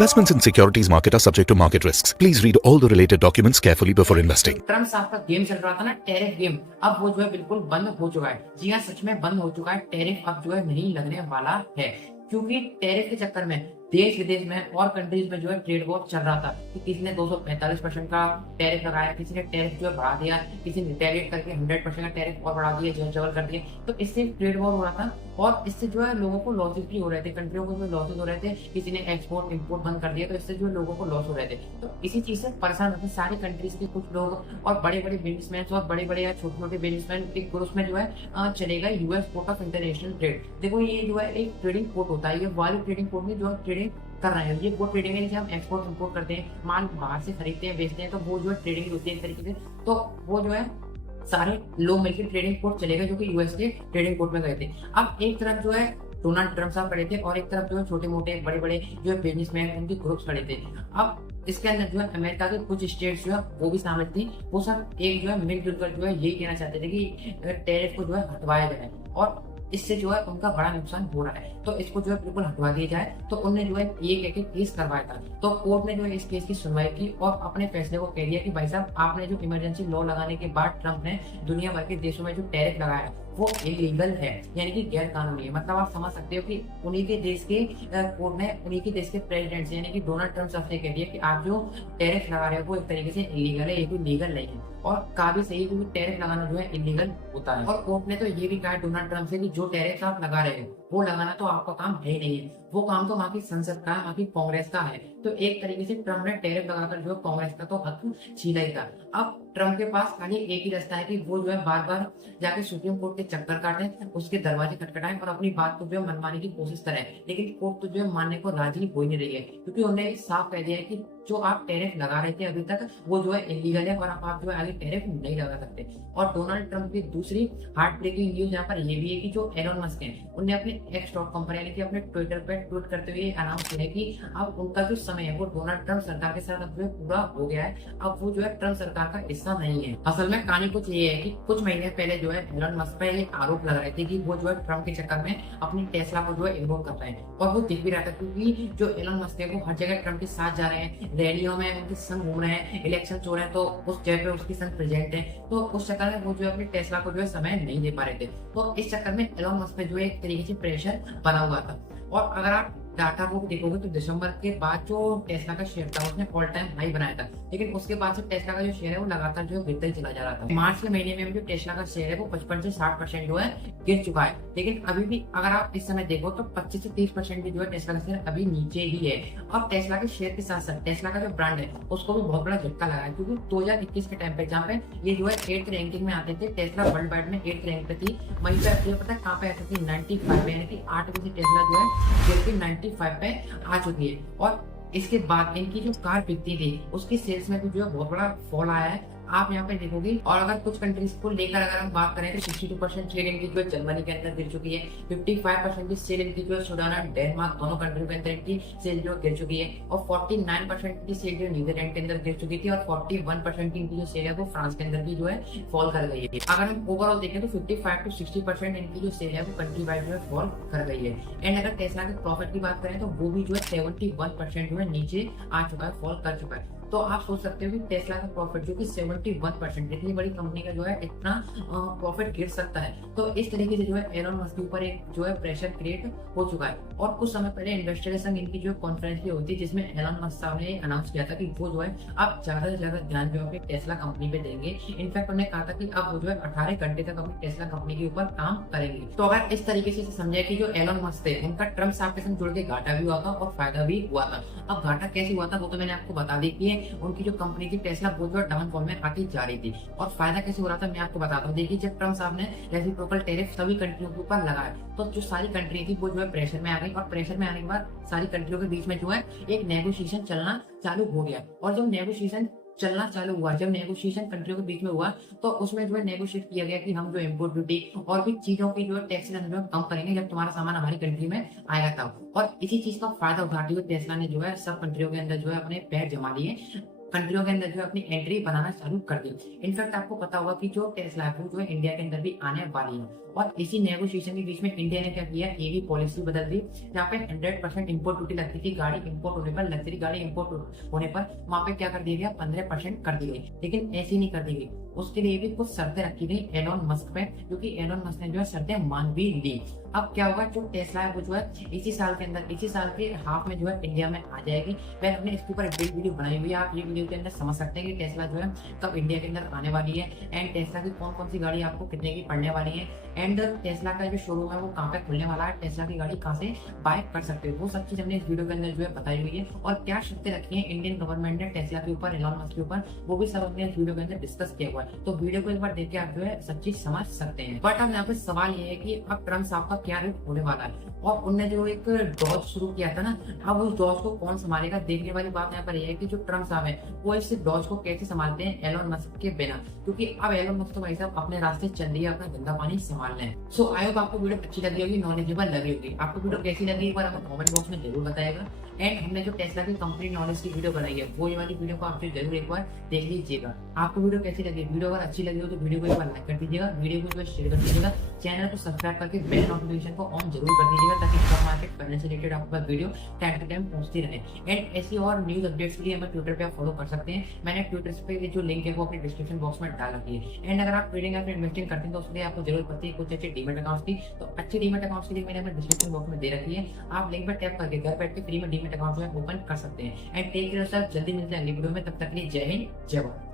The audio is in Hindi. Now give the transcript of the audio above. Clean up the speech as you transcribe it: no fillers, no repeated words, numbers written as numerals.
Investments in securities market are subject to market risks. Please read all the related documents carefully before investing. Trump साहब का गेम चल रहा था ना, टैरिफ गेम, अब वो जो है बिल्कुल बंद हो चुका है। जी हाँ, सच में बंद हो चुका है। टैरिफ अब जो है नहीं लगने वाला है, क्योंकि टैरिफ के चक्कर में देश विदेश में और कंट्रीज में जो है ट्रेड वॉर चल रहा था कि किसी ने 245% का टैरिफ लगाया, किसी ने टैरिफ जो है बढ़ा दिया, किसी ने रिटेलिएट करके 100% का टैरिफ और बढ़ा दिया, जो डबल कर दिया। तो इससे ट्रेड वॉर हो रहा था और इससे जो है लोगों को लॉसेस भी हो रहे थे, कंट्रियों को भी लॉसेस हो रहे थे। किसी ने एक्सपोर्ट इंपोर्ट बंद कर दिया, तो इससे जो लोगों को लॉस हो रहे थे। तो इसी चीज से परेशान होते सारी कंट्रीज के कुछ लोग और बड़े बड़े बिजनेसमैन और बड़े बड़े या छोटे छोटे बिजनेसमैन के ग्रुप में जो है चलेगा US port of international trade. देखो, ये जो है एक ट्रेडिंग पोर्ट होता है, ये वाल्यू ट्रेडिंग पोर्ट में जो है ट्रेडिंग कर रहे हैं। ये वो ट्रेडिंग है जैसे हम एक्सपोर्ट इंपोर्ट करते हैं, माल बाहर से खरीदते हैं, बेचते हैं, तो वो जो है ट्रेडिंग होती है एक तरीके से। तो वो जो है सारे लोग मिलकर ट्रेडिंग पोर्ट चलेगा, जो कि यूएस के ट्रेडिंग पोर्ट में गए थे। अब एक तरफ जो है डोनाल्ड ट्रम्प साहब खड़े थे और एक तरफ जो है छोटे मोटे बड़े बड़े जो है बिजनेसमैन उनके ग्रुप्स खड़े थे। अब इसके अंदर जो है अमेरिका के कुछ स्टेट्स जो है वो भी शामिल थी। वो सब एक जो है मिलजुल कर जो है यही कहना चाहते थे कि टैरिफ को जो है हटवाया जाए और इससे जो है उनका बड़ा नुकसान हो रहा है, तो इसको जो है बिल्कुल हटवा दिया जाए। तो उन्होंने जो है ये कह के केस करवाया था, तो कोर्ट ने जो है इस केस की सुनवाई की और अपने फैसले को कह दिया कि भाई साहब, आपने जो इमरजेंसी लॉ लगाने के बाद ट्रम्प ने दुनिया भर के देशों में जो टैरिफ लगाया वो इलीगल है, यानी कि गैर कानूनी है। मतलब आप समझ सकते हो कि उन्हीं के देश के कोर्ट ने उन्हीं के देश के प्रेसिडेंट से यानी कि डोनाल्ड ट्रम्प साहब ने कह दिया कि आप जो टैरिफ लगा रहे हो वो एक तरीके से इलीगल है, ये कोई लीगल नहीं है। और कहा भी सही, क्योंकि टैरिफ लगाना जो है इलीगल होता है। और कोर्ट ने तो ये भी कहा डोनाल्ड ट्रम्प से कि जो टैरिफ आप लगा रहे हो वो लगाना तो आपका काम है ही नहीं है, वो काम तो वहाँ की संसद का है, वहाँ की कांग्रेस का है। तो एक तरीके से ट्रम्प ने टैरिफ लगाकर जो कांग्रेस का तो हक छीना ही था। अब ट्रम्प के पास खाली एक ही रास्ता है कि वो जो है बार बार जाके सुप्रीम कोर्ट के चक्कर काटें, उसके दरवाजे खटखटाएं और अपनी बात को जो है मनवाने की कोशिश करें। लेकिन कोर्ट तो जो है मानने को राजी हो ही नहीं रही है, क्योंकि उन्होंने साफ कह दिया है कि जो आप टैरिफ लगा रहे थे अभी तक वो जो है इलीगल है और आप जो है आगे टैरिफ नहीं लगा सकते। और डोनाल्ड ट्रम्प की दूसरी हार्ट ब्रेकिंग न्यूज यहाँ पर ये भी है कि जो एलोन मस्क है उन्हें अपने एक्स डॉट कॉम पर यानी कि अपने ट्विटर पर ट्वीट करते हुए अनाउंस किया है कि अब उनका जो समय है वो डोनाल्ड ट्रम्प सरकार के साथ अब जो है पूरा हो गया है। अब वो जो है ट्रम्प सरकार का हिस्सा नहीं है। असल में कहानी कुछ ये है कि कुछ महीने पहले जो है एलोन मस्क पर एक आरोप लगा रहे थे कि वो जो है ट्रम्प के चक्कर में अपनी टेस्ला को जो है इन्वॉल्व कर रहे हैं। और वो दिख भी रहा था, क्योंकि जो एलोन मस्क है वो हर जगह ट्रम्प के साथ जा रहे हैं, रैलियों में उनके संग घूम रहे हैं, इलेक्शन हो रहे हैं तो उस जगह पे उसके संग प्रेजेंट है। तो उस चक्कर में वो जो है अपनी टेस्ला को जो है समय नहीं दे पा रहे थे। तो इस चक्कर में एलोन मस्क पे जो है एक तरीके से प्रेशर बना हुआ था। और अगर आप डाटा को देखोगे तो दिसंबर के बाद जो टेस्ला का शेयर था उसने ऑल टाइम हाई बनाया था, लेकिन उसके बाद से टेस्ला का जो शेयर है वो लगातार जो गिरता ही चला जा रहा था। मार्च के महीने में जो टेस्ला का शेयर है वो 55 से 60% जो है गिर चुका है। लेकिन अभी भी अगर आप इस समय देखो तो 25 से 30% भी जो है टेस्ला का शेयर अभी नीचे ही है। और टेस्ला के शेयर के साथ साथ टेस्ला का जो ब्रांड है उसको भी बहुत बड़ा झटका लगा है, क्योंकि 2021 के टाइम पे जहाँ पे ये जो है 8th रैंकिंग में आते थे, टेस्ला वर्ल्ड वाइड में 8th रैंक पे थी, वहीं पे पता है कहाँ पे आती थी 95 पे, यानी कि 8वीं से टेस्ला जो है गिर के 95 पे आ चुकी है। और इसके बाद इनकी जो कार बिकती थी उसकी सेल्स में भी जो है बहुत बड़ा फॉल आया है, आप यहाँ पे देखोगे। और अगर कुछ कंट्रीज को लेकर अगर हम बात करें तो 62% सेल इनकी जो है जर्मनी के अंदर गिर चुकी है, 55% की सेल इनकी जो है स्वीडन और डेनमार्क दोनों कंट्री के अंदर इनकी सेल जो गिर चुकी है, और 49% की सेल जो नीदरलैंड के अंदर गिर चुकी थी, और 41% की इनकी जो सेल है वो फ्रांस के अंदर भी जो है फॉल कर गई है। अगर हम ओवरऑल देखें तो 55 to 60% इनकी जो सेल है वो कंट्री वाइड जो है फॉल कर गई है। एंड अगर टेस्ला के प्रॉफिट की बात करें तो वो भी जो है 71% जो है नीचे आ चुका है, फॉल कर चुका है। तो आप सोच सकते हो कि टेस्ला का प्रॉफिट जो कि 71%, इतनी बड़ी कंपनी का जो है इतना प्रॉफिट गिर सकता है। तो इस तरीके से जो है एलोन मस्क के ऊपर एक जो है प्रेशर क्रिएट हो चुका है। और कुछ समय पहले इन्वेस्टर के संग इनकी जो कॉन्फ्रेंस भी होती है, जिसमें एलोन मस्क साहब ने अनाउंस किया था कि वो जो है अब ज्यादा से ज्यादा ध्यान जो है टेस्ला कंपनी पे देंगे। इनफैक्ट उन्होंने कहा था कि अब वो जो है 18 घंटे तक अपनी टेस्ला कंपनी के ऊपर काम करेंगे। तो अगर इस तरीके से समझे कि जो एलोन मस्क थे उनका ट्रम्प साहब के संग जुड़ के घाटा भी हुआ था और फायदा भी हुआ था। अब घाटा कैसे हुआ था वो तो मैंने आपको बता दी कि उनकी जो कंपनी थी टेस्ला वो जो डाउनफॉल में आती जा रही थी। और फायदा कैसे हो रहा था मैं आपको बताता हूँ। देखिए, जब ट्रम्प साहब ने रेसिप्रोकल टैरिफ सभी कंट्रियों के ऊपर लगाया तो जो सारी कंट्री थी वो जो है प्रेशर में आ गई, और प्रेशर में आने के बाद सारी कंट्रियों के बीच में जो है एक नेगोशिएशन चलना चालू हो गया। और जब नेगोशिएशन चलना चालू हुआ, जब नेगोशिएशन कंट्रियों के बीच में हुआ तो उसमें जो है नेगोशिएट किया गया कि हम जो इम्पोर्ट ड्यूटी और भी चीजों की जो है टैक्स जो है कम करेंगे जब तुम्हारा सामान हमारी कंट्री में आएगा तब। और इसी चीज का फायदा उठाते हुए टेस्ला ने जो है सब कंट्रियों के अंदर जो है अपने पैर जमा लिए, कंट्रियों के अंदर जो है अपनी एंट्री बनाना चालू कर दी। इनफैक्ट आपको पता होगा कि जो टेस्ला है वो जो है इंडिया के अंदर भी आने वाली है। और इसी नेगोशिएशन के बीच में इंडिया ने क्या किया, ये भी पॉलिसी बदल दी। जहाँ पे 100% इम्पोर्ट ड्यूटी लगती थी गाड़ी इम्पोर्ट होने पर, लग्जरी गाड़ी इम्पोर्ट होने पर, वहां पे क्या कर दिया गया, 15% कर दी गई। लेकिन ऐसी नहीं कर दी गई, उसके लिए भी कुछ शर्तें रखी गई एलोन मस्क पे, क्योंकि एलोन मस्क ने जो है शर्तें मान भी ली। अब क्या होगा, जो टेस्ला है वो जो है इसी साल के अंदर, इसी साल के हाफ में जो है इंडिया में आ जाएगी। मैंने अपने इसके ऊपर एक वीडियो बनाई हुई है, आप ये वीडियो के अंदर समझ सकते हैं कि टेस्ला जो है कब इंडिया के अंदर आने वाली है, एंड टेस्ला की कौन कौन सी गाड़ी आपको कितने की पड़ने वाली है, एंड टेस्ला का जो शोरूम है वो कहाँ पे खुलने वाला है, टेस्ला की गाड़ी कहाँ से बाय कर सकते हो, वो सब चीज हमने इस वीडियो के अंदर जो है बताई हुई है। और क्या शर्तें रखी है इंडियन गवर्नमेंट ने टेस्ला के ऊपर, एलोन मस्क के ऊपर, वो भी सब हमने इस वीडियो के अंदर डिस्कस किया हुआ है। तो वीडियो को एक बार देख के आप जो है सब चीज समझ सकते हैं। बट अब यहाँ पे सवाल ये है कि अब ट्रम्प साहब का क्या रूप होने वाला है, और उनने जो एक डॉज शुरू किया था ना, अब उस डॉज को कौन संभालेगा। देखने वाली बात यहाँ पर यह है कि जो ट्रम्प साहब है वो इस डॉज को कैसे संभालते हैं एलोन मस्क के बिना, क्योंकि अब एलोन मस्क तो भाई साहब अपने रास्ते चल रही है, अपना गंदा पानी संभालना है। सो आई होप आपको वीडियो अच्छी लगी होगी, नॉलेजेबल लगी होगी। आपको वीडियो कैसी लगी एक बार हमें कमेंट बॉक्स में जरूर बताएगा। एंड हमने जो टेस्ला की कंपनी नॉलेज की वीडियो बनाई है, वो ये वाली वीडियो को आप जरूर एक बार देख लीजिएगा। आपको वीडियो कैसी लगी, वीडियो अगर अच्छी लगी हो तो वीडियो को एक बार लाइक कर दीजिएगा, वीडियो को शेयर कर दीजिएगा, चैनल को सब्सक्राइब करके बेल नोटिफिकेशन को ऑन जरूर कर दीजिएगा, ताकि स्टॉक मार्केट करने से रिलेटेड आपके पास वीडियो टाइम टू टाइम पहुंचती रहे। एंड ऐसी और न्यूज अपडेट्स के लिए हमें ट्विटर पे आप फॉलो कर सकते हैं। मैंने ट्विटर पे जो लिंक है वो अपने डिस्क्रिप्शन बॉक्स में डाल रखी है। एंड अगर आप ट्रेडिंग या फिर इन्वेस्टिंग करते हैं तो उसके लिए आपको जरूरत पड़ती है कुछ अच्छे डीमेट अकाउंट्स की, तो अच्छे डीमेट अकाउंट्स के लिए मैंने अपने डिस्क्रिप्शन बॉक्स में दे रखी है। आप लिंक पर टैप करके घर बैठ के फ्री में डीमेट अकाउंट जो है ओपन कर सकते हैं। एंड टेक केयर सर, जल्दी मिलते हैं अगली वीडियो में, तब तक के लिए जय हिंद जय भारत।